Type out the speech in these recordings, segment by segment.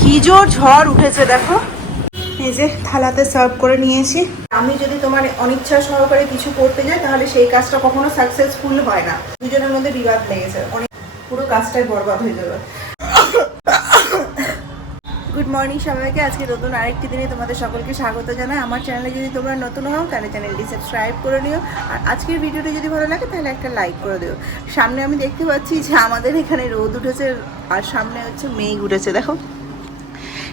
কি জোর ঝড় উঠেছে দেখো। এই যে থালাতে সার্ভ করে নিয়েছি আমি যদি তোমার অনিচ্ছা সহকারে কিছু করতে যাই তাহলে সেই কাজটা কখনো সাকসেসফুল হয় না। দুজনের মধ্যে বিবাদ লেগেছে। অনেক পুরো কাজটাই বরবাদ হয়ে যাবে। গুড মর্নিং সবাইকে। আজকে নতুন আরেকটি দিনে তোমাদের সকলকে স্বাগত জানাই। আমার চ্যানেলে যদি তোমরা নতুন হও তাহলে চ্যানেলটি সাবস্ক্রাইব করে নিও। আর আজকের ভিডিওটি যদি ভালো লাগে তাহলে একটা লাইক করে দিও। সামনে আমি দেখতে পাচ্ছি যে আমাদের এখানে রোদ উঠেছে আর সামনে হচ্ছে মেঘ উঠেছে দেখো।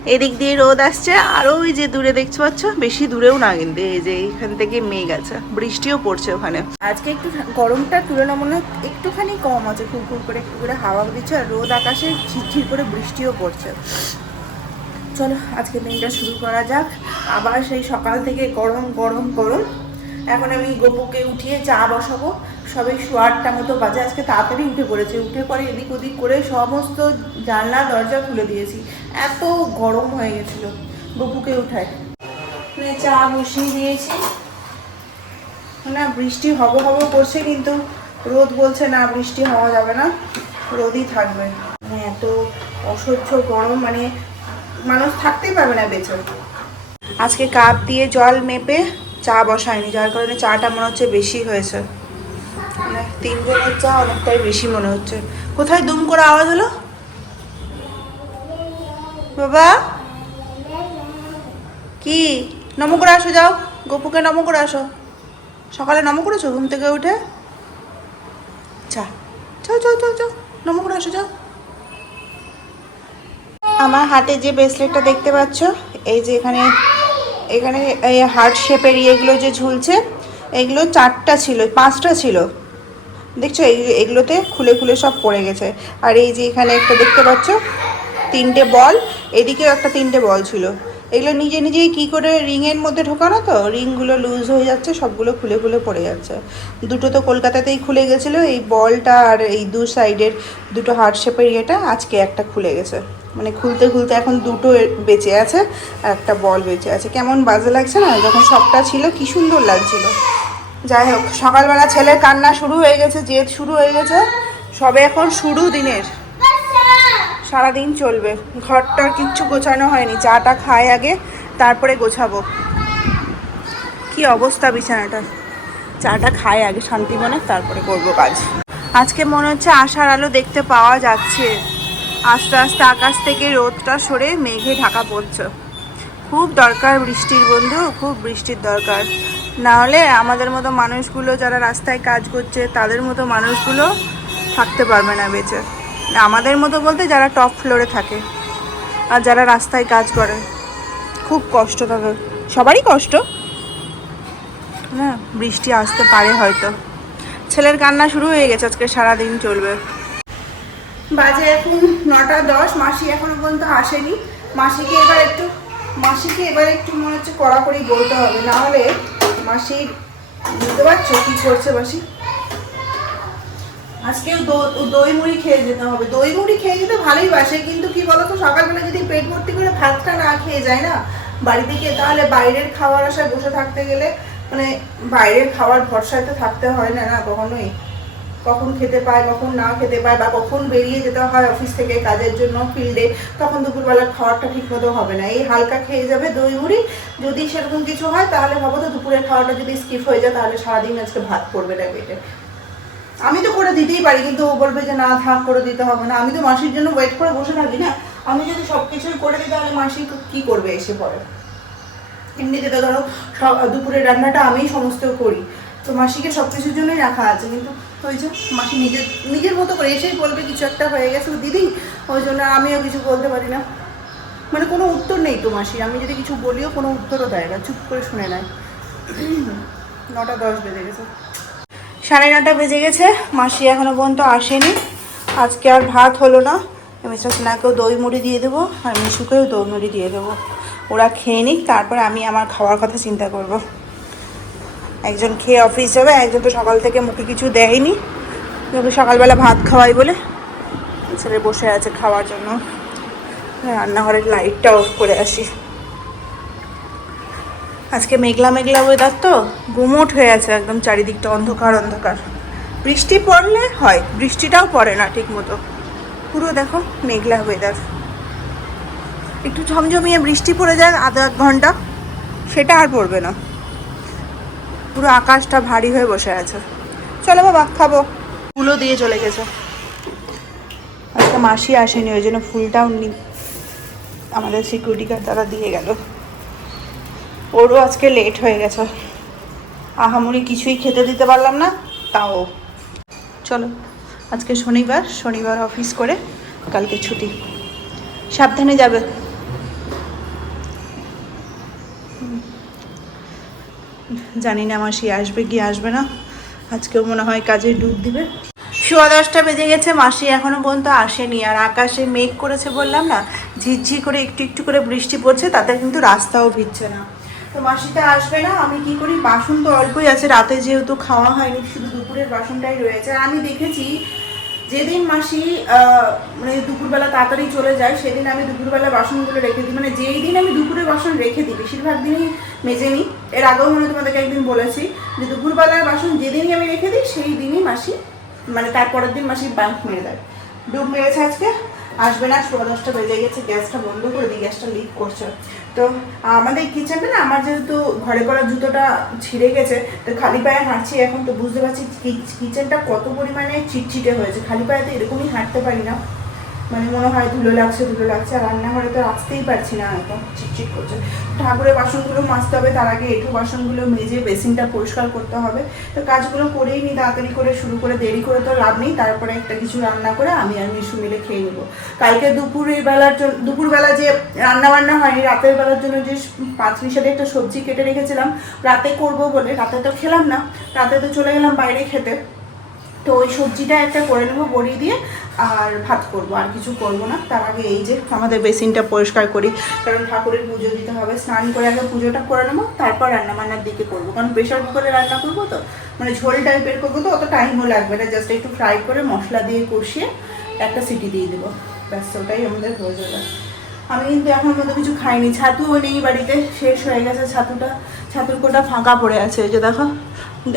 এদিক দিয়ে রোদ আসছে, আর ওই যে দূরে দেখতে পাচ্ছ, বেশি দূরেও না কিন্তু, এই যে এখান থেকে মেঘ আছে, বৃষ্টিও পড়ছে ওখানে। আজকে একটু গরমটা তুলনামূলক একটুখানি কম আছে খুব করে একটু করে হাওয়া দিচ্ছে, আর রোদ আকাশে ঝিরঝির করে বৃষ্টিও পড়ছে। চলো, আজকে দিনটা শুরু করা যাক। আবার সেই সকাল থেকে গরম গরম গরম। এখন আমি গোপুকে উঠিয়ে চা বসাবো। সবে শোয়ারটা মতো বাজে। আজকে তাড়াতাড়ি উঠে পড়েছে। উঠে পরে এদিক ওদিক করে সমস্ত জানলা, দরজা খুলে দিয়েছি। এত গরম হয়ে গেছিল। গপুকে উঠায়। মানে চা বসিয়ে দিয়েছি। না, বৃষ্টি হব হব করছে কিন্তু রোদ বলছে না, বৃষ্টি হওয়া যাবে না। রোদই থাকবে। মানে এত অসহ্য গরম মানে মানুষ থাকতেই পারবে না বেঁচে আজকে কাপ দিয়ে জল মেপে চা বসায়নি, যার কারণে চাটা মনে হচ্ছে বেশি হয়েছে। মানে তিনজনের চা অনেকটাই বেশি মনে হচ্ছে। কোথায় দুম করে আওয়াজ হলো? বাবা? কি? নম করে আসো, যাও। গপুকে নম করে আসো। সকালে নম করেছ ঘুম থেকে উঠে? চা। যাও যাও যাও যাও। নম করে আসো, যাও। আমার হাতে যে ব্রেসলেটটা দেখতে পাচ্ছ, এই যে এখানে এখানে এই হার্ট শেপের ইয়েগুলো যে ঝুলছে, এগুলো চারটা ছিল, পাঁচটা ছিল। দেখছ এগুলোতে খুলে খুলে সব পড়ে গেছে। আর এই যে এখানে একটা দেখতে পাচ্ছ, তিনটে বল, এদিকেও একটা তিনটে বল ছিল। এগুলো নিজে নিজেই কি করে রিংয়ের মধ্যে ঢোকানো তো? রিংগুলো লুজ হয়ে যাচ্ছে, সবগুলো খুলে খুলে পড়ে যাচ্ছে। দুটো তো কলকাতাতেই খুলে গেছিল, এই বলটা আর এই দু সাইডের দুটো হার্ট শেপের ইয়েটা আজকে একটা খুলে গেছে। মানে খুলতে খুলতে এখন দুটো বেঁচে আছে আর একটা বল বেঁচে আছে। কেমন বাজে লাগছে না? যখন সবটা ছিল, কি সুন্দর লাগছিল। যাই হোক, সকালবেলা ছেলের কান্না শুরু হয়ে গেছে, জেদ শুরু হয়ে গেছে। সবে এখন শুরু দিনের। সারাদিন চলবে। ঘরটার কিচ্ছু গোছানো হয়নি। চাটা খাই আগে, তারপরে গোছাবো। কি অবস্থা বিছানাটার চাটা খাই আগে, শান্তি মনে, তারপরে করব কাজ। আজকে মনে হচ্ছে আশার আলো দেখতে পাওয়া যাচ্ছে। আস্তে আস্তে আকাশ থেকে রোদটা সরে মেঘে ঢাকা পড়ছে। খুব দরকার বৃষ্টির বন্ধু, খুব বৃষ্টির দরকার। না হলে আমাদের মতো মানুষগুলো যারা রাস্তায় কাজ করছে, তাদের মতো মানুষগুলো থাকতে পারবে না বেঁচে। আমাদের মতো বলতে যারা টপ ফ্লোরে থাকে আর যারা রাস্তায় কাজ করে, খুব কষ্ট তাদের। সবারই কষ্ট। হ্যাঁ বৃষ্টি আসতে পারে হয়তো। ছেলের কান্না শুরু হয়ে গেছে, আজকে সারাদিন চলবে। বাজে এখন নটা দশ, মাসি এখনও পর্যন্ত আসেনি। মাসিকে এবার একটু, মাসিকে এবার একটু মনে হচ্ছে কড়াকড়ি বলতে হবে। না হলে মাসির বুঝতে পারছ কি করছে মাসি? আজকেও দই মুড়ি খেয়ে যেতে হবে। দই মুড়ি খেয়ে যেতে ভালোই বাসে কিন্তু কি বলতো, সকালবেলা যদি পেট ভর্তি করে ভাতটা না খেয়ে যায় না বাড়ি থেকে তাহলে বাইরের খাওয়ার আশায় বসে থাকতে গেলে মানে বাইরের খাওয়ার ভরসায় তো থাকতে হয় না না কখনোই। কখন খেতে পায়, কখন না খেতে পায়, বা কখন বেরিয়ে যেতে হয় অফিস থেকে কাজের জন্য ফিল্ডে তখন দুপুরবেলার খাওয়ারটা ঠিক মতো হবে না। এই হালকা খেয়ে যাবে দই মুড়ি, যদি সেরকম কিছু হয়, তাহলে ভাবো তো দুপুরের খাওয়াটা যদি স্কিপ হয়ে যায়, তাহলে সারাদিন আজকে ভাত পড়বে না পেটে। আমি তো করে দিতেই পারি, কিন্তু ও বলবে যে না, থাক, করে দিতে হবে না। আমি তো মাসির জন্য ওয়েট করে বসে থাকি না। আমি যদি সব কিছুই করে দিই, তাহলে মাসি কি করবে এসে পরে? এমনিতে তো ধরো, সব দুপুরের রান্নাটা আমিই সমস্ত করি। তো মাসিকে সব কিছুর জন্যই রাখা আছে, কিন্তু ওই যে মাসি নিজের নিজের মতো করে এসেই বলবে, কিছু একটা হয়ে গেছে দিদি। ওই জন্য আমিও কিছু বলতে পারি না। মানে কোনো উত্তর নেই তো মাসি আমি যদি কিছু বলিও, কোনো উত্তরও দেয় না। চুপ করে শুনে নেয়। নটা দশ বেজে গেছে। সাড়ে নটা বেজে গেছে, মাসি এখনও পর্যন্ত আসেনি। আজকে আর ভাত হলো না। মিস্টার সিনহাকেও দই মুড়ি দিয়ে দেবো, আর মিশুকেও দই মুড়ি দিয়ে দেবো। ওরা খেয়ে নিক, তারপর আমি আমার খাওয়ার কথা চিন্তা করব। একজন খেয়ে অফিস যাবে, একজন তো সকাল থেকে মুখে কিছু দেয়নি। সকালবেলা ভাত খাওয়াই বলে ছেলে বসে আছে খাওয়ার জন্য। রান্নাঘরের লাইটটা অফ করে আসি। আজকে মেঘলা মেঘলা ওয়েদার তো, গুমোট হয়ে আছে একদম চারিদিকটা অন্ধকার অন্ধকার। বৃষ্টি পড়লে হয়, বৃষ্টিটাও পড়ে না ঠিক মতো পুরো দেখো মেঘলা ওয়েদার একটু ঝমঝমিয়ে বৃষ্টি পড়ে যায় আধা এক ঘণ্টা, সেটা আর পড়বে না। পুরো আকাশটা ভারী হয়ে বসে আছে। চলো বাবা, খাব। ফুলও দিয়ে চলে গেছে। আজকে মাসি আসেনি, ওই জন্য ফুলটাও আমাদের সিকিউরিটি গার্ড তারা দিয়ে গেল। ওরও আজকে লেট হয়ে গেছে। আহামরি কিছুই খেতে দিতে পারলাম না, তাও। চলো, আজকে শনিবার শনিবার অফিস করে কালকে ছুটি। সাবধানে যাবে। জানি না মাসি আসবে কি আসবে না, আজকেও মনে হয় কাজে ডুব দিবে। সোয়া দশটা বেজে গেছে, মাসি এখনও পর্যন্ত আসেনি। আর আকাশে মেঘ করেছে বললাম না ঝিরঝি করে একটু একটু করে বৃষ্টি পড়ছে, তাতে কিন্তু রাস্তাও ভিজছে না। তো মাসিটা আসবে না, আমি কি করি? বাসন তো অল্পই আছে, রাতে যেহেতু খাওয়া হয়নি, শুধু দুপুরের বাসনটাই রয়েছে। আর আমি দেখেছি, যেদিন মাসি মানে দুপুরবেলা তাড়াতাড়ি চলে যায়, সেদিন আমি দুপুরবেলা বাসনগুলো রেখে দিই। মানে যেই দিন আমি দুপুরের বাসন রেখে দিই, বেশিরভাগ দিনই মেজে নিই এর আগেও মনে তোমাদেরকে একদিন বলেছি যে দুপুরবেলার বাসন যেদিনই আমি রেখে দিই, সেই দিনই মাসি মানে তারপরের দিন মাসি বাঙ্ক মেরে দেয়। ডুব মেরেছে আজকে, আসবে না, সোয়া দশটা বেজে গেছে, গ্যাসটা বন্ধ করে দিই, গ্যাসটা লিক করছে। তো আমাদের কিচেনটা না, আমার যেহেতু ঘরে করা জুতোটা ছিঁড়ে গেছে, তো খালি পায়ে হাঁটছি এখন তো বুঝতে পারছি কিচেনটা কত পরিমাণে চিটচিটে হয়েছে। খালি পায়ে তো এরকমই হাঁটতে পারি না। মানে মনে হয় ধুলো লাগছে ধুলো লাগছে, আর রান্নাঘরে তো আসতেই পারছি না, একদম চিটচিট করছে। ঠাকুরের বাসনগুলো মাজতে হবে, তার আগে এঁঠো বাসনগুলো মেজে বেসিনটা পরিষ্কার করতে হবে। তো কাজগুলো করেই নি, তাড়াতাড়ি করে শুরু করে দেরি করে তো লাভ নেই, তারপরে একটা কিছু রান্না করে আমি আর মিশু মিলে খেয়ে নেব। কালকে দুপুরের বেলার জন্য দুপুরবেলা যে রান্না বান্না হয়নি রাতের বেলার জন্য যে পাঁচ মিশালি একটা সবজি কেটে রেখেছিলাম, রাতে করব বলে, রাতে তো খেলাম না, রাতে তো চলে গেলাম বাইরে খেতে। তো ওই সবজিটা একটা করে নেব বড়ি দিয়ে আর ভাত করব। আর কিছু করব না। তার আগে এই যে আমাদের বেসিনটা পরিষ্কার করি, কারণ ঠাকুরের পুজো দিতে হবে। স্নান করে আগে পুজোটা করে নেব, তারপর রান্না বান্নার দিকে করব। কারণ প্রেশার কুকারে রান্না করব তো মানে ঝোল টাইপের করব তো, অত টাইমও লাগবে না। জাস্ট একটু ফ্রাই করে মশলা দিয়ে কষিয়ে একটা সিটি দিয়ে দেবো। ব্যাস, ওটাই আমাদের হয়ে যাবে। আমি কিন্তু এখন মতো কিছু খাইনি। ছাতুও নেই বাড়িতে। শেষ হয়ে গেছে ছাতুটা। ছাতুর কোটা ফাঁকা পড়ে আছে। যে দেখো,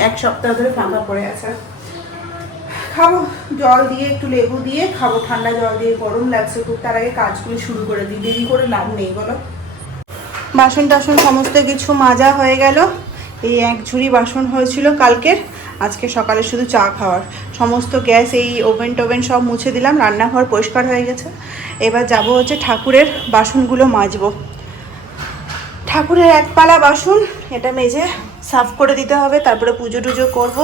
এক সপ্তাহ ধরে ফাঁকা পড়ে আছে। খাব জল দিয়ে, একটু লেবু দিয়ে খাব, ঠান্ডা জল দিয়ে, গরম লাগছে, খুব তার আগে কাজগুলো শুরু করে দিই। দেরি করে লাভ নেই, বলো। বাসন টাসন সমস্ত কিছু মাজা হয়ে গেল। এই এক ঝুড়ি বাসন হয়েছিল কালকের, আজকে সকালে শুধু চা খাওয়ার। সমস্ত গ্যাস, এই ওভেন টোভেন সব মুছে দিলাম, রান্নাঘর পরিষ্কার হয়ে গেছে। এবার যাব হচ্ছে ঠাকুরের বাসনগুলো মাজবো। ঠাকুরের একপালা বাসন, এটা মেজে সাফ করে দিতে হবে, তারপরে পুজো টুজো করব।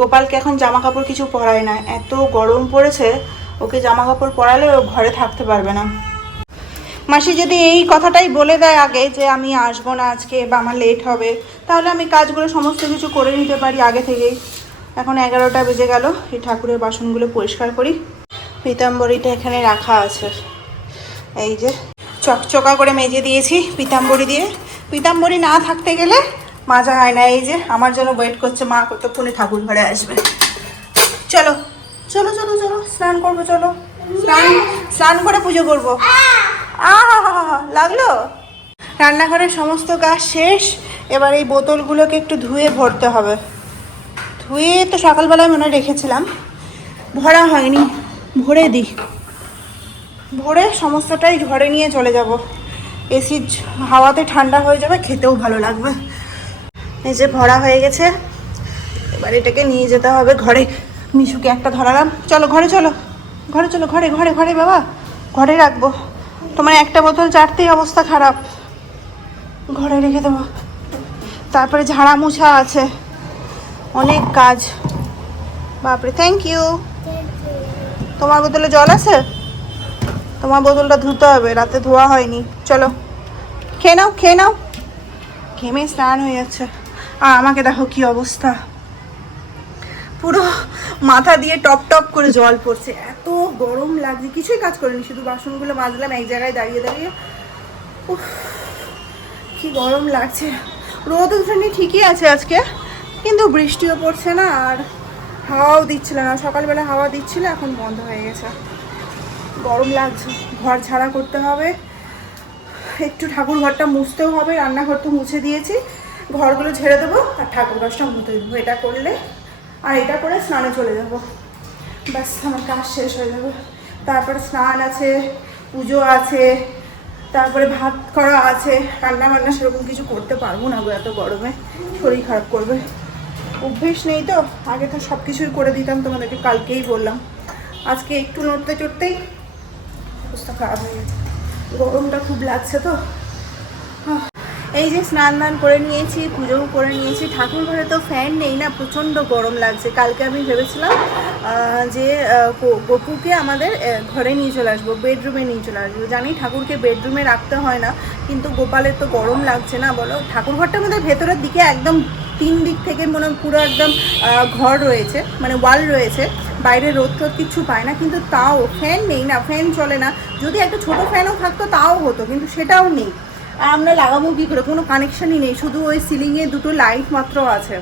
গোপালকে এখন জামা কাপড় কিছু পরায় না। এত গরম পড়েছে, ওকে জামা কাপড় পরালে ও ঘরে থাকতে পারবে না। মাসি যদি এই কথাটাই বলে দেয় আগে যে আমি আসব না আজকে বা আমার লেট হবে, তাহলে আমি কাজগুলো সমস্ত কিছু করে নিতে পারি আগে থেকেই। এখন এগারোটা বেজে গেল, এই ঠাকুরের বাসনগুলো পরিষ্কার করি। পিতাম্বরীটা এখানে রাখা আছে। এই যে চকচকা করে মেজে দিয়েছি পিতাম্বরী দিয়ে। পিতাম্বরী না থাকতে গেলে মাজা হয় না, এই যে আমার জন্য ওয়েট করছে, মা কতক্ষণে ঠাকুর ঘরে আসবে। চলো চলো চলো চলো, স্নান করব, চলো। স্নান স্নান করে পুজো করব। লাগল? রান্নাঘরের সমস্ত কাজ শেষ, এবার এই বোতলগুলোকে একটু ধুয়ে ভরতে হবে। ধুয়ে তো সকালবেলায় মনে রেখেছিলাম, ভরা হয়নি, ভরে দিই। ভরে সমস্তটাই ঘরে নিয়ে চলে যাব। এসির হাওয়াতে ঠান্ডা হয়ে যাবে, খেতেও ভালো লাগবে। এই যে ভরা হয়ে গেছে। এবার এটাকে নিয়ে যেতে হবে ঘরে। মিশুকে একটা ধরালাম। চলো, ঘরে চলো। ঘরে চলো, ঘরে ঘরে ঘরে বাবা। ঘরে রাখব। তোমার একটা বোতল চারতেই অবস্থা খারাপ। ঘরে রেখে দেবো। তারপরে ঝাড়া মুছা আছে। অনেক কাজ। বাপরে থ্যাংক ইউ তোমার বোতলে জল আছে? তোমার বোতলটা ধুতে হবে, রাতে ধোয়া হয়নি। চলো। খেয়ে নাও খেয়ে নাও। ঘেমে স্নান হয়ে যাচ্ছে। আর আমাকে দেখো কি অবস্থা। পুরো মাথা দিয়ে টপ টপ করে জল পড়ছে। এত গরম লাগছে, কিছুই কাজ করিনি, শুধু বাসনগুলো মাজলাম, এক জায়গায় দাঁড়িয়ে দাঁড়িয়ে। উফ, কি গরম লাগছে। রোদ উঠেনি ঠিকই আছে আজকে, কিন্তু বৃষ্টিও পড়ছে না, আর হাওয়াও দিচ্ছিল না। সকালবেলা হাওয়া দিচ্ছিল, এখন বন্ধ হয়ে গেছে। গরম লাগছে, ঘর ছাড়া করতে হবে। একটু ঠাকুর ঘরটা মুছতেও হবে, রান্নাঘর তো মুছে দিয়েছি। ঘরগুলো ঝেড়ে দেবো আর ঠাকুর ঘরটা মুছে দেবো। এটা করলে, আর এটা করে স্নানে চলে যাব। ব্যাস, আমার কাজ শেষ হয়ে যাবে। তারপরে স্নান আছে, পুজো আছে, তারপরে ভাত করা আছে। রান্না বান্না সেরকম কিছু করতে পারব না গো এত গরমে। শরীর খারাপ করবে। অভ্যেস নেই তো? আগে তো সব কিছুই করে দিতাম, তোমাদেরকে কালকেই বললাম। আজকে একটু নড়তে চড়তেই অবস্থা খারাপ হয়ে গেছে। গরমটা খুব লাগছে তো? এই যে স্নান দান করে নিয়েছি, পুজোও করে নিয়েছি। ঠাকুর ঘরে তো ফ্যান নেই না, প্রচণ্ড গরম লাগছে। কালকে আমি ভেবেছিলাম যে গপুকে আমাদের ঘরে নিয়ে চলে আসব বেডরুমে নিয়ে চলে আসব। জানি ঠাকুরকে বেডরুমে রাখতে হয় না, কিন্তু গোপালের তো গরম লাগছে না, বলো। ঠাকুর ঘরটা আমাদের ভেতরের দিকে একদম তিন দিক থেকে মনে পুরো একদম ঘর রয়েছে মানে ওয়াল রয়েছে। বাইরে রোদ টোদ কিছু পায় না, কিন্তু তাও ফ্যান নেই না ফ্যান চলে না। যদি একটা ছোট ফ্যানও থাকতো, তাও হতো, কিন্তু সেটাও নেই। আর আমরা লাগাবো কী করে? কোনো কানেকশানই নেই, শুধু ওই সিলিংয়ে দুটো লাইট মাত্র আছে।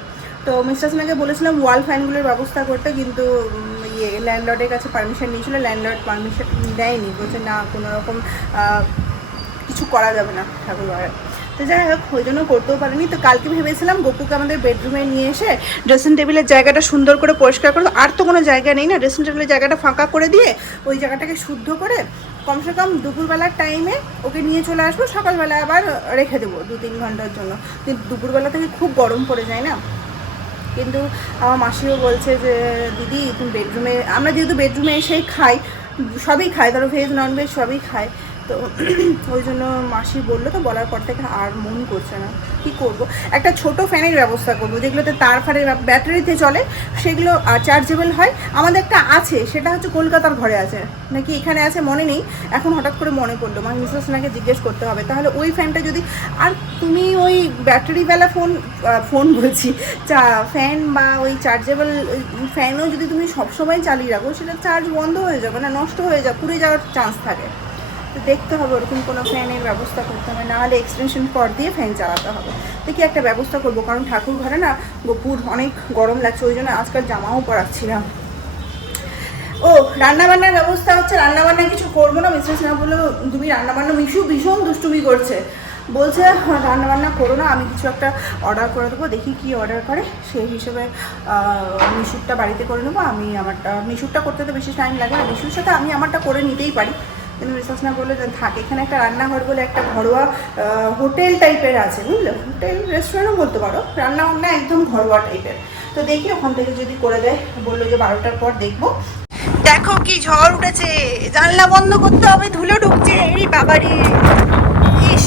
তো মিস্টার সিনহাকে বলেছিলাম ওয়াল ফ্যানগুলোর ব্যবস্থা করতে, কিন্তু ইয়ে ল্যান্ডলর্ডের কাছে পারমিশন নিয়েছিল ল্যান্ডলর্ড পারমিশন দেয়নি। বলছে, না, কোনো রকম কিছু করা যাবে না ঠাকুর তো যাই হোক, ওই জন্য করতেও পারিনি। তো কালকে ভেবেছিলাম গপুকে আমাদের বেডরুমে নিয়ে এসে ড্রেসিং টেবিলের জায়গাটা সুন্দর করে পরিষ্কার করব। আর তো কোনো জায়গা নেই না। ড্রেসিং টেবিলের জায়গাটা ফাঁকা করে দিয়ে ওই জায়গাটাকে শুদ্ধ করে কমসে কম দুপুরবেলার টাইমে ওকে নিয়ে চলে আসব সকালবেলা আবার রেখে দেবো দু তিন ঘণ্টার জন্য। কিন্তু দুপুরবেলা থেকে খুব গরম পড়ে যায় না? কিন্তু আমার মাসিও বলছে যে, দিদি, তুমি বেডরুমে আমরা যেহেতু বেডরুমে এসেই খাই, সবই খাই, ধরো ভেজ নন ভেজ সবই খাই। তো ওই জন্য মাসি বলল তো, বলার পর থেকে আর মন করছে না। কি করব? একটা ছোট ফ্যানের ব্যবস্থা করব, যেগুলোতে তার ফারে ব্যাটারিতে চলে, সেগুলো চার্জেবল হয়। আমাদের একটা আছে, সেটা হচ্ছে কলকাতার ঘরে আছে। নাকি এখানে আছে, মনে নেই। এখন হঠাৎ করে মনে পড়ল। মানে মিসেস নাকে জিজ্ঞেস করতে হবে। তাহলে ওই ফ্যানটা যদি, আর তুমি ওই ব্যাটারিওয়ালা ফোন ফোন বলছি, চা, ফ্যান বা ওই চার্জেবল ফ্যানও যদি তুমি সবসময় চালিয়ে রাখো, সেটা চার্জ বন্ধ হয়ে যাবে না, নষ্ট হয়ে যাবে, পুড়ে যাওয়ার চান্স থাকে। তো দেখতে হবে ওরকম কোনো ফ্যানের ব্যবস্থা করতে হবে। নাহলে এক্সটেনশন কর দিয়ে ফ্যান চালাতে হবে। দেখি একটা ব্যবস্থা করব? কারণ ঠাকুর ঘরে না গোপুর অনেক গরম লাগছে ওই জন্য আজকাল জামাও পরাচ্ছিলাম। না ও রান্নাবান্নার ব্যবস্থা হচ্ছে রান্নাবান্না কিছু করব না মিস্টার সিনহা বলল তুমি রান্নাবান্না মিশু ভীষণ দুষ্টুমি করছে। বলছে "হ্যাঁ, রান্নাবান্না করো না আমি কিছু একটা অর্ডার করে দেবো দেখি কি অর্ডার করে। সেই হিসেবে মিশুরটা বাড়িতে করে নেব। আমি আমারটা মিশুরটা করতে তো বেশি টাইম লাগে না মিশুর সাথে আমি আমারটা করে নিতেই পারি। কিন্তু না করলে যে, থাক, এখানে একটা রান্নাঘর বলে একটা ঘরোয়া হোটেল টাইপের আছে, বুঝলে? হোটেল, রেস্টুরেন্টও বলতে পারো। রান্না বান্না একদম ঘরোয়া টাইপের। তো দেখি ওখান থেকে যদি করে দেয়। বলল যে, বারোটার পর দেখব। দেখো কি ঝড় উঠেছে। জানলা বন্ধ করতে হবে, ধুলো ঢুকছে। এই বাবারি। ইস।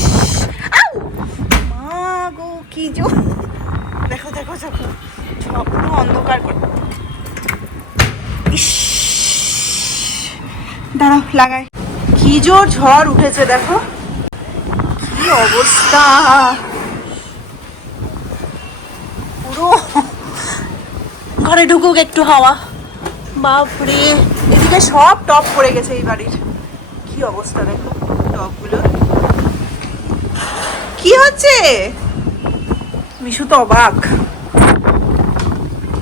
মা গো, কি জো। দেখো দেখো দেখো। পুরো অন্ধকার করে। ইস। দাঁড়াও কি ঝড় উঠেছে দেখো। কি অবস্থা। পুরো ঘরে ঢুকুক একটু হাওয়া। বাপরে, এদিকে সব টপ পড়ে গেছে এই বাড়ির। কি অবস্থা দেখো, টপগুলো। কি হচ্ছে? মিশু তো অবাক।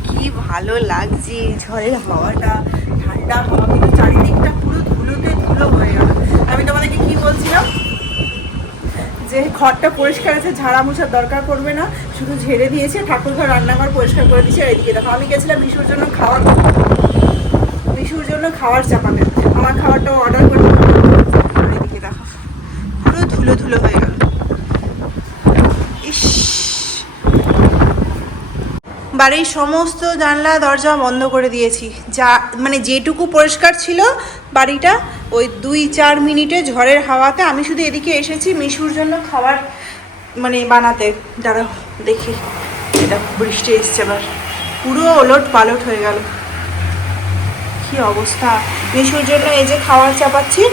কি ভালো লাগছে ঝড়ের হাওয়াটা। ঠান্ডা হাওয়া কিন্তু চারিদিকটা পুরো ধুলোতে ধুলো হয়ে গেল তোমাদেরকে কি বলছিলাম? যে ঘরটা পরিষ্কার আছে, ঝাড়া মোছার দরকার পড়বে না। শুধু ঝেড়ে দিয়েছে, ঠাকুরঘর রান্নাঘর পরিষ্কার করে দিয়েছে। এদিকে দেখো, আমি গেছিলাম মিশুর জন্য খাওয়ার মিশুর জন্য খাওয়ার চাপাতে। আমার খাবারটা অর্ডার করে এদিকে দেখো, পুরো ধুলো ধুলো হয়ে গেল। ইস। বাড়ির সমস্ত জানলা দরজা বন্ধ করে দিয়েছি। যা মানে যেটুকু পরিষ্কার ছিল বাড়িটা ওই দুই চার মিনিটে ঝড়ের হাওয়াতে আমি শুধু এদিকে এসেছি মিশুর জন্য খাবার মানে বানাতে। দাঁড়াও দেখি। এটা বৃষ্টি এসছে এবার পুরো ওলট পালট হয়ে গেল। কি অবস্থা? মিশুর জন্য এই যে খাবার চাপাচ্ছি।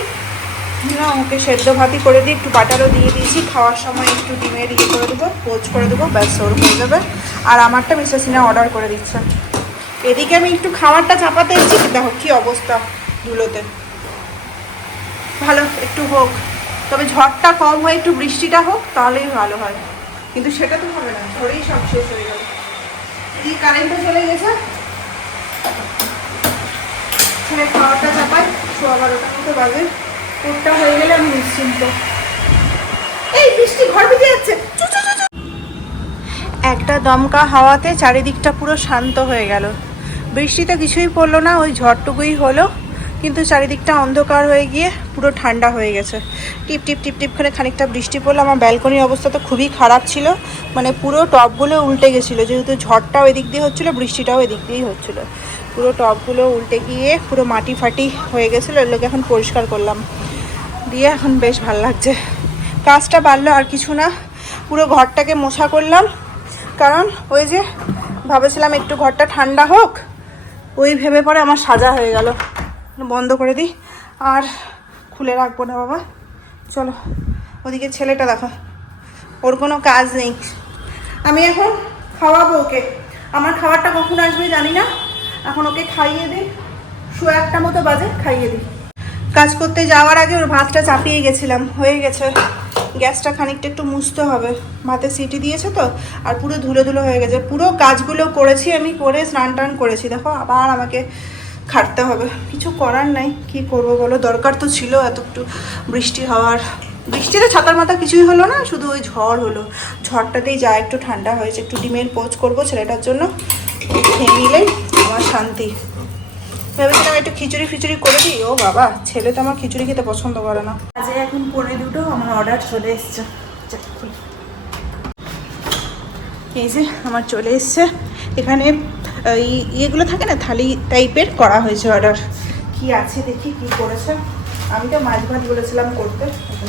না, ওকে সেদ্ধ ভাতি করে দিই একটু বাটারও দিয়ে দিয়েছি। খাওয়ার সময় একটু ডিমের ইয়ে করে দেবো, পোচ করে দেবো, ব্যাস ওর হয়ে যাবে। আর আমারটা মিসেস সিনা অর্ডার করে দিচ্ছে। এদিকে আমি একটু খাবারটা চাপাতে এসেছি, দেখো কী অবস্থা ধুলোতে ভালো, একটু হোক। তবে ঝড়টা কম হয়, একটু বৃষ্টিটা হোক, তাহলেই ভালো হয়। কিন্তু সেটা তো হবে না, ঝড়েই সব শেষ হয়ে গেল এদিকে কারেন্টও চলে গেছে? ছেলে খাওয়াটা চাপাই, সোয়া বারোটার মতো বাজে। কোটটা হয়ে গেলে আমি নিশ্চিন্ত। এই, বৃষ্টি ঘর ভিজে যাচ্ছে। একটা দমকা হাওয়াতে চারিদিকটা পুরো শান্ত হয়ে গেল। বৃষ্টি তো কিছুই পড়ল না, ওই ঝড়টুকুই হলো। কিন্তু চারিদিকটা অন্ধকার হয়ে গিয়ে পুরো ঠান্ডা হয়ে গেছে। টিপ টিপ টিপ টিপ করে খানিকটা বৃষ্টি পড়ল। আমার ব্যালকনির অবস্থা তো খুবই খারাপ ছিল। মানে পুরো টপগুলো উল্টে গেছিল। যেহেতু ঝড়টাও এদিক দিয়ে হচ্ছিল, বৃষ্টিটাও এদিক দিয়েই হচ্ছিল। পুরো টপগুলো উল্টে গিয়ে পুরো মাটি ফাটি হয়ে গেছিল। এগুলোকে এখন পরিষ্কার করলাম। দিয়ে এখন বেশ ভালো লাগছে। কাজটা বাড়লো আর কিছু না। পুরো ঘরটাকে মোছা করলাম। কারণ ওই যে ভাবেছিলাম একটু ঘরটা ঠান্ডা হোক, ওই ভেবে পরে আমার সাজা হয়ে গেল। বন্ধ করে দিই। আর খুলে রাখব না বাবা। চলো, ওদিকে ছেলেটা দেখো। ওর কোনো কাজ নেই। আমি এখন খাওয়াবো ওকে। আমার খাবারটা কখন আসবে জানি না। এখন ওকে খাইয়ে দিই। শো একটা মতো বাজে, খাইয়ে দিই। কাজ করতে যাওয়ার আগে ওর ভাতটা চাপিয়ে গেছিলাম। হয়ে গেছে। গ্যাসটা খানিকটা একটু মুছতে হবে। ভাতে সিটি দিয়েছে তো, আর পুরো ধুলো ধুলো হয়ে গেছে। পুরো কাজগুলো করেছি আমি, করে স্নান টান করেছি। দেখো, আবার আমাকে খাটতে হবে। কিছু করার নাই, কি করব বলো? দরকার তো ছিল এত একটু বৃষ্টি হওয়ার, বৃষ্টিতে ছাতার মাথা কিছুই হলো না, শুধু ওই ঝড় হলো। ঝড়টাতেই যা একটু ঠান্ডা হয়েছে, একটু ডিমের পোচ করব ছেলেটার জন্য। খেয়ে নিলেই আমার শান্তি। ভেবেছিলাম একটু খিচুড়ি ফিচুড়ি করে দিই। ও বাবা, ছেলে তো আমার খিচুড়ি খেতে পছন্দ করে না। আজকে এখন পনেরো দুটো, আমার অর্ডার চলে এসছে। এই যে, আমার চলে এসছে। এখানে এই ইয়েগুলো থাকে না, থালি টাইপের করা হয়েছে অর্ডার কি আছে দেখি, কি করেছে? আমি তো মাছ ভাত বলেছিলাম করতে।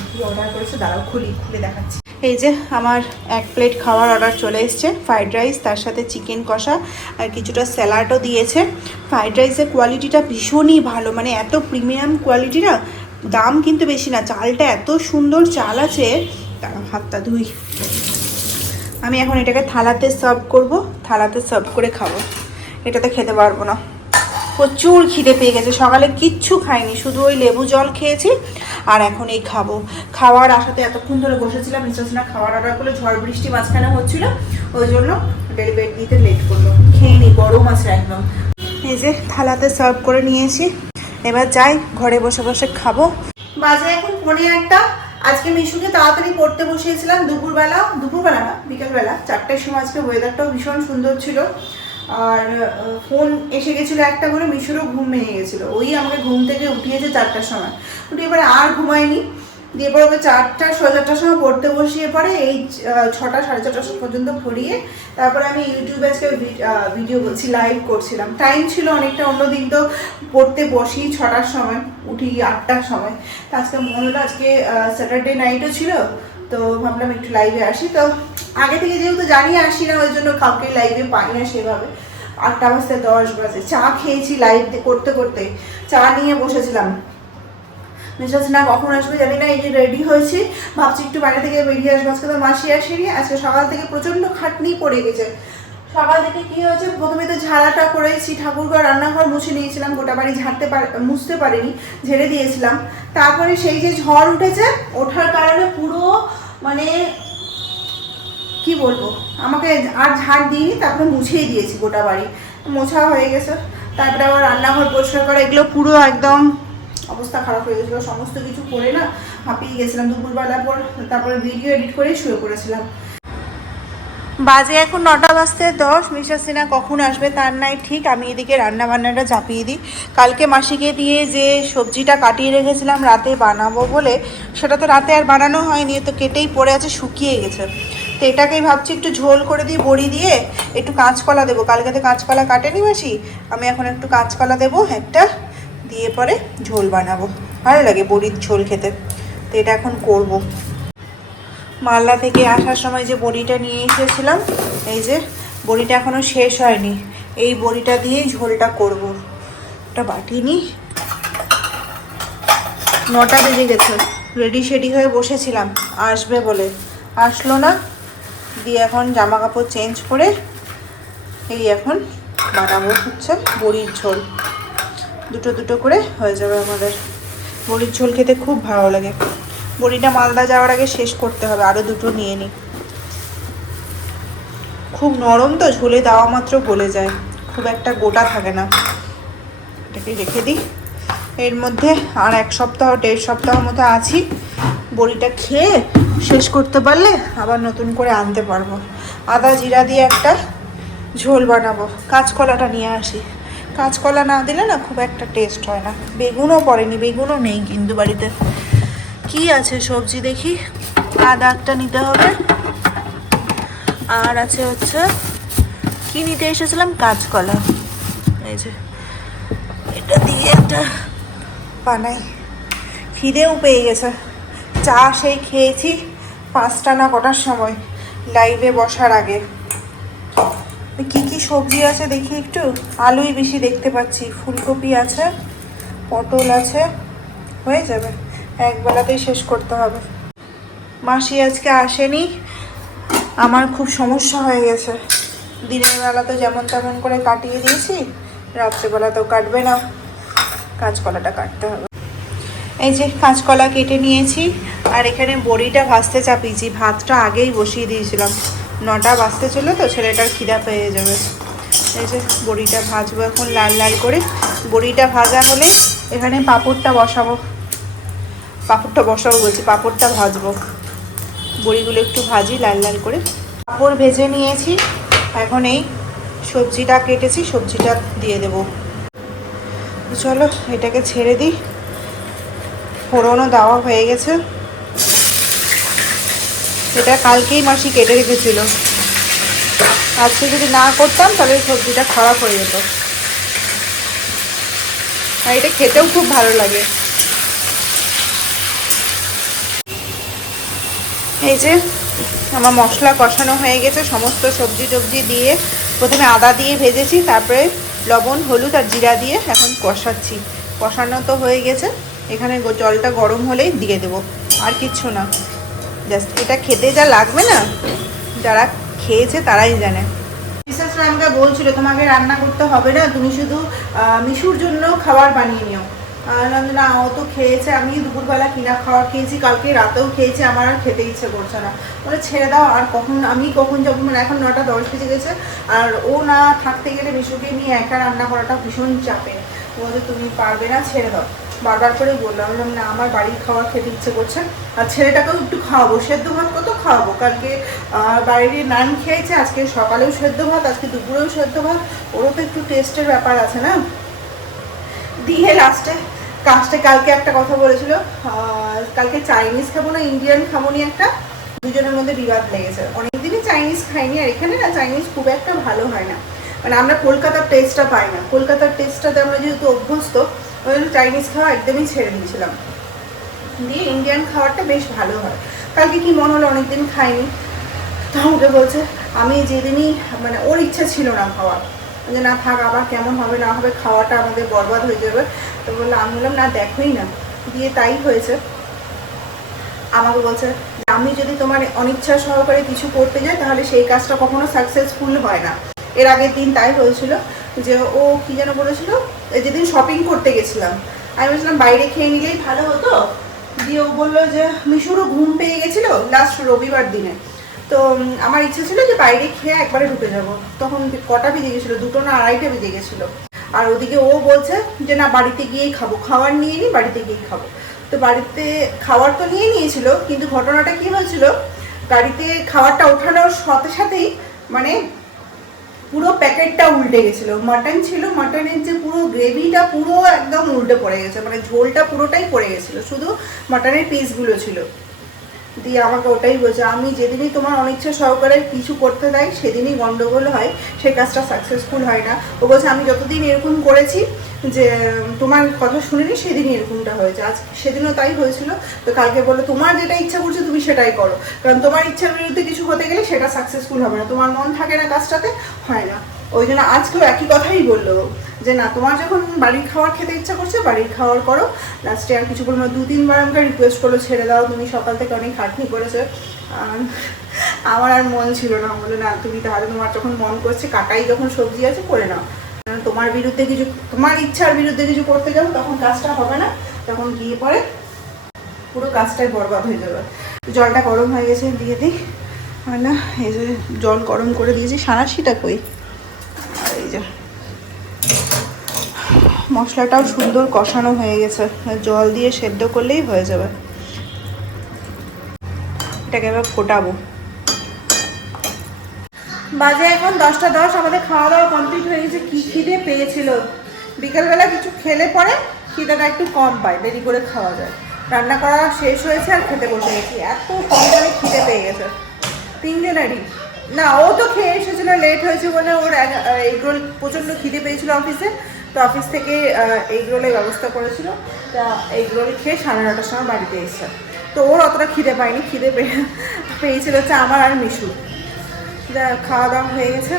কি অর্ডার করেছে? দাঁড়াও, খুলি, খুলে দেখাচ্ছি। এই যে আমার এক প্লেট খাওয়ার অর্ডার চলে এসছে ফ্রাইড রাইস তার সাথে চিকেন কষা, আর কিছুটা স্যালাডও দিয়েছে। ফ্রাইড রাইসের কোয়ালিটিটা ভীষণই ভালো মানে এত প্রিমিয়াম কোয়ালিটি না, দাম কিন্তু বেশি না, চালটা এত সুন্দর চাল আছে। তারা হাতটা ধুই। আমি এখন এটাকে থালাতে সার্ভ করব, থালাতে সার্ভ করে খাব। এটাতে খেতে পারব না। প্রচুর খিদে পেয়ে গেছে, সকালে কিচ্ছু খাইনি, শুধু ওই লেবু জল খেয়েছি আর এখন এই খাব। খাওয়ার আসাতে এতক্ষণ ধরে বসেছিলাম মিস্টার সিনহা খাওয়ার অর্ডার করলে ঝড় বৃষ্টি মাঝখানে হচ্ছিল, ওই জন্য ডেলিভারি দিতে লেট করল। খেয়ে নি গরম আছে একদম এই যে থালাতে সার্ভ করে নিয়েছি, এবার যাই ঘরে বসে বসে খাব। বাজে এখন পনে একটা, আজকে মিশুকে তাড়াতাড়ি পড়তে বসিয়েছিলাম দুপুরবেলা দুপুরবেলা না, বিকেলবেলা, চারটের সময় আজকে ওয়েদারটাও ভীষণ সুন্দর ছিল। আর ফোন এসে গেছিল একটা করে, মিশুরও ঘুম ভেঙে গেছিল। ওই আমাকে ঘুম থেকে উঠিয়েছে চারটার সময়। উঠে এবারে আর ঘুমায়নি। দিয়ে পরে ওকে চারটা, সাড়ে চারটার সময় পড়তে বসিয়ে পরে এই ছটা, সাড়ে চারটার সময় পর্যন্ত পড়িয়ে তারপরে আমি ইউটিউবে আজকে ভিডিও বলছি লাইভ করছিলাম। টাইম ছিল অনেকটা, অন্যদিন তো পড়তে বসি ছটার সময়, উঠি আটটার সময়। তো আজকে মনে হলো আজকে স্যাটারডে নাইটও ছিল, তো ভাবলাম একটু লাইভে আসি। তো আগে থেকে যেহেতু জানি আসি না, ওই জন্য কাউকে লাইভে পাই না সেভাবে। আটটা বাজতে দশ বাজে। চা খেয়েছি লাইভ করতে করতে। চা নিয়ে বসেছিলাম। মেসাজ না কখন আসবে জানি না, এই যে রেডি হয়েছি। ভাবছি একটু বাইরে থেকে বেরিয়ে আসব। আজকে তো মাসি আসেনি, আজকে সকাল থেকে প্রচণ্ড খাটনি পড়ে গেছে। সকাল থেকে কি হয়েছে, প্রথমে তো ঝাড়াটা করেছি, ঠাকুরঘর রান্নাঘর মুছে নিয়েছিলাম, গোটা বাড়ি ঝাড়তে পার, মুছতে পারিনি, ঝেড়ে দিয়েছিলাম। তারপরে সেই যে ঝড় উঠেছে, ওঠার কারণে পুরো মানে কি বলব? আমাকে আর ঝাড় দিইনি, তারপরে মুছেই দিয়েছি গোটা বাড়ি। মোছা হয়ে গেছে। তারপরে আবার রান্নাঘর পরিষ্কার করা, এগুলো পুরো একদম অবস্থা খারাপ হয়ে গেছিল। সমস্ত কিছু করে না, হাঁপিয়ে গেছিলাম দুপুরবেলা পর। তারপরে ভিডিও এডিট করে শুয়ে পড়েছিলাম। বাজে এখন নটা বাজতে দশ। মিশা সিনা কখন আসবে তার নাই ঠিক। আমি এদিকে রান্না বান্নাটা চাপিয়ে দিই। কালকে মাসিকে দিয়ে যে সবজিটা কাটিয়ে রেখেছিলাম, রাতে বানাবো বলে, সেটা তো রাতে আর বানানো হয়নি। তো কেটেই পড়ে আছে, শুকিয়ে গেছে। তো এটাকেই ভাবছি একটু ঝোল করে দিই বড়ি দিয়ে একটু কাঁচকলা দেবো। কালকে তো কাঁচকলা কাটেনি মাসি, আমি এখন একটু কাঁচকলা দেবো, একটা দিয়ে পরে ঝোল বানাবো। ভালো লাগে বড়ির ঝোল খেতে। তো এটা এখন করব। মালদা থেকে আসার সময় যে বড়িটা নিয়ে এসেছিলাম, এই যে বড়িটা এখনও শেষ হয়নি, এই বড়িটা দিয়েই ঝোলটা করব। ওটা বাটি নি নটা বেজে গেছে রেডি শেডি হয়ে বসেছিলাম, আসবে বলে। আসলো না দিয়ে এখন জামা কাপড় চেঞ্জ করে এই এখন বানাবো হচ্ছে বড়ির ঝোল। দুটো দুটো করে হয়ে যাবে আমাদের। বড়ির ঝোল খেতে খুব ভালো লাগে। বড়িটা মালদা যাওয়ার আগে শেষ করতে হবে আরও দুটো নিয়ে নিই খুব নরম তো, ঝোলে দেওয়া মাত্র গলে যায়। খুব একটা গোটা থাকে না। এটাকে রেখে দিই। এর মধ্যে আর এক সপ্তাহ, দেড় সপ্তাহ মতো আছি। বড়িটা খেয়ে শেষ করতে পারলে আবার নতুন করে আনতে পারব। আদা জিরা দিয়ে একটা ঝোল বানাবো। কাঁচকলাটা নিয়ে আসি। কাঁচকলা না দিলে না খুব একটা টেস্ট হয় না। বেগুনও পড়েনি, বেগুনও নেই কিন্তু বাড়িতে। কি আছে সবজি দেখি? আদা একটা নিতে হবে। আর আছে হচ্ছে, কি নিতে এসেছিলাম? কাঁচকলা। এই যে, এটা দিয়ে একটা বানাই। খিদেও পেয়ে গেছে। চা সেই খেয়েছি পাঁচটা না কটার সময় লাইভে বসার আগে। কি কি সবজি আছে দেখি একটু? আলুই বেশি দেখতে পাচ্ছি। ফুলকপি আছে, পটল আছে, হয়ে যাবে। এক বেলাতেই শেষ করতে হবে। মাসি আজকে আসেনি, আমার খুব সমস্যা হয়ে গেছে। দিনের বেলা তো যেমন তেমন করে কাটিয়ে দিয়েছি রাত্রেবেলা তো কাটবে না। কাঁচকলাটা কাটতে হবে। এই যে কাঁচকলা কেটে নিয়েছি, আর এখানে বড়িটা ভাজতে চাপিয়েছি। ভাতটা আগেই বসিয়ে দিয়েছিলাম। নটা বাজতে চলল তো, ছেলেটার খিদা পেয়ে যাবে। এই যে বড়িটা ভাজবো এখন লাল লাল করে। বড়িটা ভাজা হলে এখানে পাঁপড়টা বসাবো। পাঁপড়টা বসাবো বলছি, পাঁপড়টা ভাজবো। বড়িগুলো একটু ভাজি লাল লাল করে। পাঁপড় ভেজে নিয়েছি। এখন এই সবজিটা কেটেছি, সবজিটা দিয়ে দেবো। চলো এটাকে ছেড়ে দিই। ফোড়নও দেওয়া হয়ে গেছে। এটা কালকেই মাসি কেটে রেখেছিল। আজকে যদি না করতাম, তাহলে সবজিটা খারাপ হয়ে যেত। আর এটা খেতেও খুব ভালো লাগে। এই যে, আমার মশলা কষানো হয়ে গেছে। সমস্ত সবজি টবজি দিয়ে প্রথমে আদা দিয়ে ভেজেছি, তারপরে লবণ, হলুদ আর জিরা দিয়ে এখন কষাচ্ছি। কষানো তো হয়ে গেছে। এখানে জলটা গরম হলেই দিয়ে দেবো। আর কিচ্ছু না। জাস্ট এটা খেতে যা লাগবে না, যারা খেয়েছে তারাই জানে। মিসেসরা আমাকে বলছিল, তোমাকে রান্না করতে হবে না, তুমি শুধু মিশুর জন্য খাবার বানিয়ে নিও। না ও তো খেয়েছে আমি দুপুরবেলা কিনা খাওয়া খেয়েছি, কালকে রাতেও খেয়েছি, আমার আর খেতে ইচ্ছে করছে না। বলে, ছেড়ে দাও, আর কখন, আমি কখন যাব? মানে এখন নটা দশ বেজে গেছে, আর ও না থাকতে গেলে মিশুকে নিয়ে একা রান্না করাটা ভীষণ চাপে ও বলছে তুমি পারবে না, ছেড়ে দাও। বারবার করে বললাম, না আমার বাড়ির খাবার খেতে ইচ্ছে করছে আর ছেলেটাকেও একটু খাওয়াবো, সেদ্ধ ভাত কত খাওয়াবো? কালকে বাইরে নান খেয়েছে, আজকে সকালেও সেদ্ধ ভাত, আজকে দুপুরেও সেদ্ধ ভাত। ওরও তো একটু টেস্টের ব্যাপার আছে না? দিয়ে লাস্টে কাস্টে কালকে একটা কথা বলেছিল কালকে চাইনিজ খাব না ইন্ডিয়ান খাব নি একটা? দুজনের মধ্যে বিবাদ লেগেছে। অনেকদিনই চাইনিজ খাইনি, আর এখানে না চাইনিজ খুব একটা ভালো হয় না। মানে আমরা কলকাতার টেস্টটা পাই না। কলকাতার টেস্টটাতে আমরা যেহেতু অভ্যস্ত, ওই জন্য চাইনিজ খাওয়া একদমই ছেড়ে দিয়েছিলাম। দিয়ে ইন্ডিয়ান খাবারটা বেশ ভালো হয়। কালকে কি মনে হলো? অনেকদিন খাইনি। তা আমাকে বলছে, আমি যেদিনই মানে ওর ইচ্ছা ছিল না খাওয়ার। যে না থাক, আবার কেমন হবে, না হবে, খাওয়াটা আমাদের বরবাদ হয়ে যাবে। তো বলল, আমি বললাম, না, দেখোই না। দিয়ে তাই হয়েছে। আমাকে বলছে, আমি যদি তোমার অনিচ্ছা সহকারে কিছু করতে যাই, তাহলে সেই কাজটা কখনো সাকসেসফুল হয় না। এর আগের দিন তাই হয়েছিল যে ও কি যেন বলেছিল যেদিন শপিং করতে গেছিলাম, আমি বলছিলাম বাইরে খেয়ে নিলেই ভালো হতো, দিয়ে ও বলল যে, মিশুরও ঘুম পেয়ে গেছিল লাস্ট রবিবার দিনে। তো আমার ইচ্ছে ছিল যে বাইরে খেয়ে একবারে ঢুকে যাব। তখন কটা বেজে গেছিল? দুটো না আড়াইটা বেজে গেছিল। আর ওদিকে ও বলছে যে, না, বাড়িতে গিয়েই খাব। খাবার নিয়ে নিই বাড়িতে গিয়েই খাব। তো বাড়িতে খাবার তো নিয়ে নিয়েছিল, কিন্তু ঘটনাটা কি হয়েছিল? গাড়িতে খাবারটা ওঠানোর সাথে সাথেই মানে পুরো প্যাকেটটা উল্টে গেছিল। মাটন ছিল, মাটনের যে পুরো গ্রেভিটা পুরো একদম উল্টে পড়ে গেছে। মানে ঝোলটা পুরোটাই পড়ে গেছিল। শুধু মাটনের পিসগুলো ছিল। দিয়ে আমাকে ওটাই বলছে, আমি যেদিনই তোমার অনিচ্ছা সহকারে কিছু করতে দেয় সেদিনই গন্ডগোল হয় সেই কাজটা সাকসেসফুল হয় না। ও বলছে, আমি যতদিন এরকম করেছি যে, তোমার কথা শুনিনি, সেদিনই এরকমটা হয়েছে। আজ সেদিনও তাই হয়েছিল। তো কালকে বলল, তোমার যেটা ইচ্ছা করছে, তুমি সেটাই করো। কারণ তোমার ইচ্ছার বিরুদ্ধে কিছু হতে গেলে সেটা সাকসেসফুল হবে না। তোমার মন থাকে না কাজটাতে, হয় না। ওই জন্য আজকেও একই কথাই বলল যে না তোমার যখন বাড়ির খাওয়ার খেতে ইচ্ছা করছে বাড়ির খাওয়ার করো। লাস্টে আর কিছু না দু তিনবার আমাকে রিকোয়েস্ট করল ছেড়ে দাও তুমি সকাল থেকে অনেক খাটনি করেছ। আম, আমার আর মন ছিল না বলে না তুমি তাহলে তোমার যখন মন করছে কাকাই যখন সবজি আছে করে নাও। তোমার বিরুদ্ধে কিছু তোমার ইচ্ছার বিরুদ্ধে কিছু করতে যাব তখন কাজটা হবে না। তখন গিয়ে পরে পুরো কাজটাই বরবাদ হয়ে যাবে। জলটা গরম হয়ে গেছে দিয়ে দিই। হয় না এই যে জল গরম করে দিয়েছি সানাশিটা কই? এই যে। মশলাটাও সুন্দর কষানো হয়ে গেছে। জল দিয়ে সেদ্ধ করলেই হয়ে যাবে। এটাকে এবার ফোটাবো। বাজে এখন দশটা দশ, আমাদের খাওয়া দাওয়া কমপ্লিট হয়ে গেছে। কি খিদে পেয়েছিল? বিকেলবেলা কিছু খেলে পরে খিদেটা একটু কম পায়, দেরি করে খাওয়া যায়। রান্না করা শেষ হয়েছে আর খেতে বসে গেছি। এত সন্ধ্যানে খিদে পেয়ে গেছে। তিনজনেরই না, ও তো খেয়ে এসেছিল লেট হয়েছে বলে ওর এগরোল প্রচণ্ড খিদে পেয়েছিল অফিসে তো অফিস থেকে এগরোলের ব্যবস্থা করেছিল। তা এগরোল খেয়ে সাড়ে নটার সময় বাড়িতে এসছে। তো ওর অতটা খিদে পায়নি, খিদে পেয়ে পেয়েছিল হচ্ছে আমার আর মিশু যা খাওয়া দাওয়া হয়ে গেছে।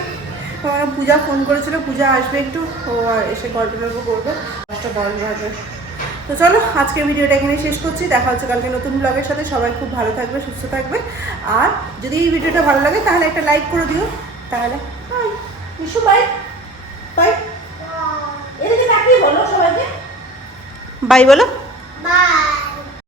আমার পূজা ফোন করেছিল, পূজা আসবে একটু, ও এসে গল্প টল্প করব। একটা দশ বাজবে। তো চলো, আজকের ভিডিওটা এখানে শেষ করছি। দেখা হচ্ছে কালকে নতুন ব্লগের সাথে। সবাই খুব ভালো থাকবে, সুস্থ থাকবে। আর যদি এই ভিডিওটা ভালো লাগে, তাহলে একটা লাইক করে দিও। তাহলে মিশু বাই বাই এদিকে তাকিয়ে বলো সবাইকে বাই বলো Bye.